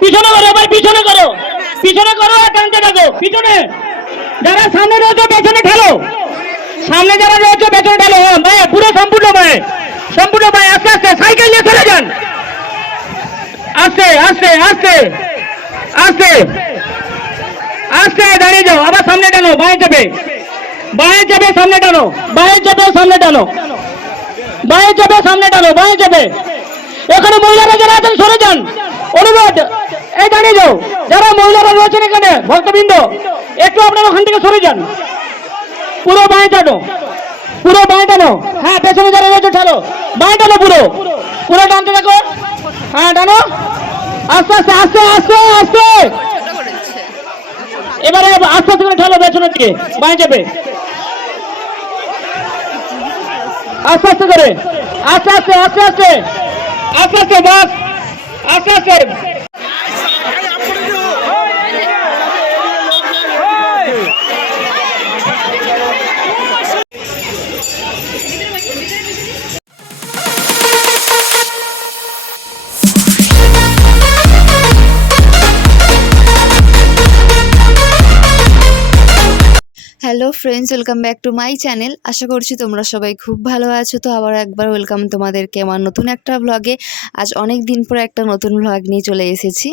পিছনে করো এবার পিছনে করো। পিছনে করো টানতে থাকো, পিছনে। যারা সামনে রয়েছে, পেছনে ঠেলো। সামনে যারা রয়েছে, পেছনে ঠেলো। হ্যাঁ ভাই, পুরো সম্পূর্ণ ভাই সম্পূর্ণ ভাই, আস্তে আস্তে, সাইকেল নিয়ে চলে যান। আস্তে আস্তে আস্তে আস্তে আস্তে, দাঁড়িয়ে যাও। আবার সামনে টানো বাঁয়ে যাবে বাঁয়ে যাবে সামনে টানো বাঁয়ে যাবে সামনে টানো। বাঁয়ে যাবে সামনে টানো বাঁয়ে যাবে এখানে মহিলারা যারা আছেন, সরে যান। অনুরোধ, এই দাঁড়িয়ে যাও। যারা মহিলারা রয়েছেন এখানে, ভক্তবৃন্দ, একটু আপনারা ওখান থেকে সরে যান। পুরো বাঁয়ে টানো। পুরো বাঁয়ে টানো। হ্যাঁ পেছনে যারা রয়েছে ঠালো বাঁয়ে টানো পুরো। পুরো টানতে দেখো হ্যাঁ টানো। আস্তে আস্তে আস্তে আস্তে আস্তে। এবারে আস্তে আস্তে করে ঠালো পেছনের দিকে বাঁয়ে যাবে আস্তে আস্তে করে। আস্তে আস্তে আস্তে আস্তে। আস্তে আস্তে বাস আস্তে hello friends, welcome back to my channel. আশা করছি তোমরা সবাই খুব ভালো আছো। তো আবার একবার ওয়েলকাম তোমাদেরকে আমার নতুন একটা ব্লগে আজ অনেক দিন পর একটা নতুন ব্লগ নিয়ে চলে এসেছি।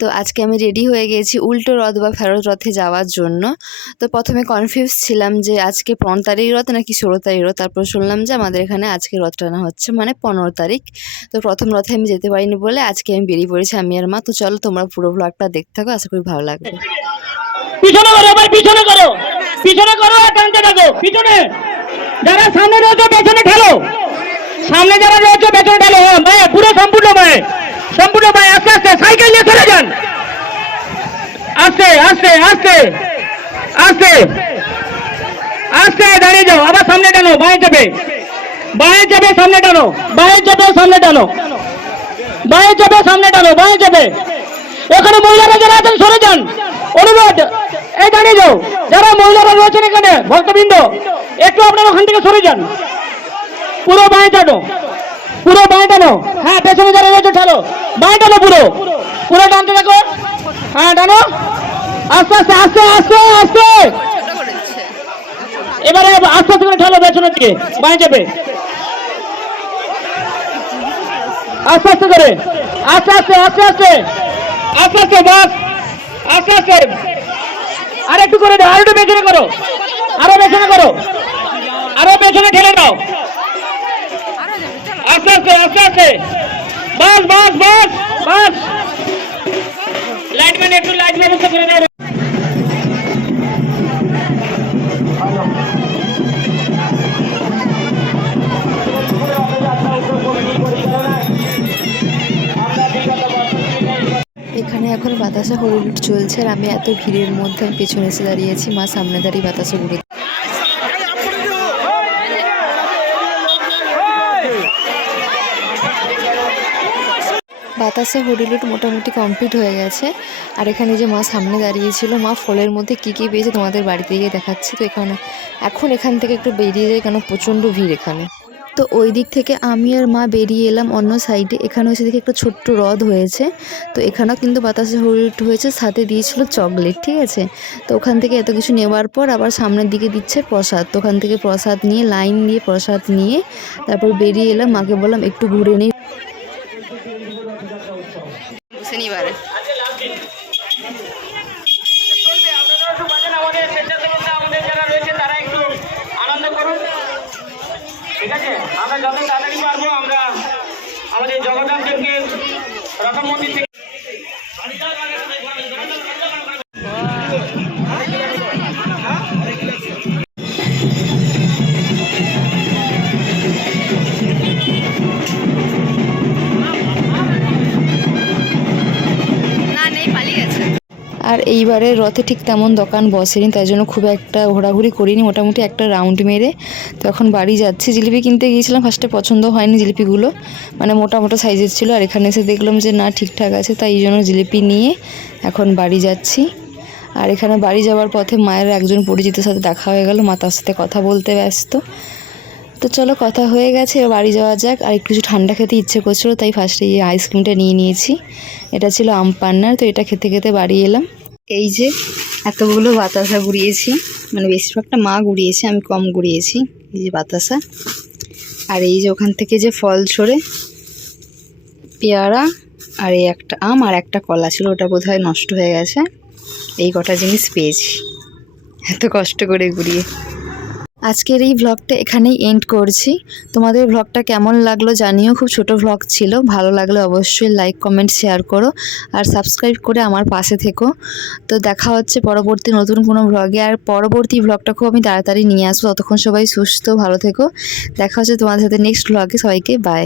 তো আজকে আমি রেডি হয়ে গেছি উল্টো রথ বা ফেরত রথে যাওয়ার জন্য। তো প্রথমে কনফিউজ ছিলাম যে আজকে পনেরো তারিখ রথ নাকি ষোলো তারিখ রথ? তারপর শুনলাম যে আমাদের এখানে আজকে রথ টানা হচ্ছে মানে পনেরো তারিখ। তো প্রথম রথে আমি যেতে পারিনি বলে আজকে আমি বেরিয়ে পড়েছি আমি আর মা। তো চলো তোমরা পুরো ব্লগটা দেখতে থাকো, আশা করি ভালো লাগবে। পিছনে করো পিছনে করো। পিছনে করো টানতে থাকো, পিছনে। যারা সামনে রয়েছে, পেছনে ঠেলো। সামনে যারা রয়েছে, পেছনে ঠেলো। হ্যাঁ ভাই, পুরো সম্পূর্ণ ভাই সম্পূর্ণ ভাই, আস্তে আস্তে, সাইকেল নিয়ে চলে যান। আস্তে আস্তে আস্তে আস্তে আস্তে, দাঁড়িয়ে যাও। আবার সামনে টানো, বাঁয়ে যাবে বাঁয়ে যাবে সামনে টানো, বাঁয়ে যাবে সামনে টানো। বাঁয়ে যাবে সামনে টানো, বাঁয়ে যাবে এখানে মহিলারা যারা আছেন, সরে যান। অনুরোধ, এই দাঁড়িয়ে যাও। যারা মহিলারা রয়েছেন এখানে, ভক্তবৃন্দ, একটু আপনারা ওখান থেকে সরে যান। পুরো বাঁয়ে টানো। পুরো বাঁয়ে টানো। হ্যাঁ পেছনে যারা রয়েছে, ঠালো। বাঁয়ে টানো পুরো। পুরো টানতে দেখো হ্যাঁ টানো। আস্তে আস্তে আস্তে আস্তে আস্তে। এবারে আস্তে আস্তে করে ঠালো পেছনের দিকে। বাঁয়ে যাবে আস্তে আস্তে করে। আস্তে আস্তে আস্তে আস্তে। আস্তে আস্তে বাস আস্তে আস্তে আর একটু করে দাও, আর একটু পেছনে করো। আরও পেছনে করো। আরও পেছনে ঠেলে দাও। আস্তে আস্তে আস্তে আস্তে। বাস বাস বাস বাস। লাইট একটু লাইট ব্যবস্থা করে দাও। বাতাসা হলুদ চলছে আর আমি এত ভিড়ের মধ্যে আমি পেছনে এসে দাঁড়িয়েছি, মা সামনে দাঁড়িয়ে বাতাসে উড়ে বাতাসে হরিলুট মোটামুটি কমপ্লিট হয়ে গেছে। আর এখানে যে মা সামনে দাঁড়িয়েছিল, মা ফলের মধ্যে কী কী পেয়েছে তোমাদের বাড়িতে গিয়ে দেখাচ্ছি। তো এখানে, এখন এখান থেকে একটু বেরিয়ে যায় কেন প্রচণ্ড ভিড় এখানে। তো ওই দিক থেকে আমি আর মা বেরিয়ে এলাম অন্য সাইডে এখানে হচ্ছে দেখি একটা ছোট্ট হ্রদ হয়েছে। তো এখানেও কিন্তু বাতাসে হলুদ হয়েছে, সাথে দিয়েছিল চকলেট, ঠিক আছে? তো ওখান থেকে এত কিছু নেওয়ার পর আবার সামনের দিকে দিচ্ছে প্রসাদ। তো ওখান থেকে প্রসাদ নিয়ে, লাইন দিয়ে প্রসাদ নিয়ে তারপর বেরিয়ে এলাম। মাকে বললাম, একটু ঘুরে নেই শনিবারে আমাদের স্বেচ্ছাসেবকরা আমাদের যারা রয়েছে তারা একটু আনন্দ করুন ঠিক আছে আমরা যত তাড়াতাড়ি পারব আমরা। আমাদের জগন্নাথ দেবকে রথ থেকে আর এইবারে রথে ঠিক তেমন দোকান বসেনি, তাই জন্য খুব একটা ঘোরাঘুরি করিনি, মোটামুটি একটা রাউন্ড মেরে। তো এখন বাড়ি যাচ্ছি, জিলিপি কিনতে গিয়েছিলাম ফার্স্টে পছন্দ হয়নি জিলিপিগুলো মানে মোটা মোটা সাইজের ছিল, আর এখানে এসে দেখলাম যে না, ঠিকঠাক আছে, তাই এই জন্য জিলিপি নিয়ে এখন বাড়ি যাচ্ছি। আর এখানে বাড়ি যাওয়ার পথে মায়ের একজন পরিচিতের সাথে দেখা হয়ে গেল, মা তার সাথে কথা বলতে ব্যস্ত। তো চলো কথা হয়ে গেছে বাড়ি যাওয়া যাক, আর একটু কিছু ঠান্ডা খেতে ইচ্ছে করছিল, তাই ফার্স্টে এই আইসক্রিমটা নিয়ে নিয়েছি। এটা ছিল আম পান্নার, তো এটা খেতে খেতে বাড়ি এলাম। এই যে এতগুলো বাতাসা গুড়িয়েছি মানে বেশিরভাগটা মা গুড়িয়েছে, আমি কম গুড়িয়েছি, এই যে বাতাসা। আর এই যে ওখান থেকে যে ফল ছড়ে পেয়ারা আর এই একটা আম আর একটা কলা ছিল, ওটা বোধহয় নষ্ট হয়ে গেছে। এই কটা জিনিস পেয়েছি। এত কষ্ট করে ঘুরিয়ে আজকের এই ভ্লগটা এখানেই এন্ড করছি। তোমাদের ভ্লগটা কেমন লাগল জানিও, খুব ছোট ভ্লগ ছিল। ভালো লাগলে অবশ্যই লাইক কমেন্ট শেয়ার করো আর সাবস্ক্রাইব করে আমার পাশে থেকো। তো দেখা হচ্ছে পরবর্তী নতুন কোনো ভ্লগে আর পরবর্তী ভ্লগটা খুব আমি তাড়াতাড়ি নিয়ে আসব। ততক্ষণ সবাই সুস্থ, ভালো থেকো। দেখা হচ্ছে তোমাদের সাথে নেক্সট ভ্লগে সবাইকে বাই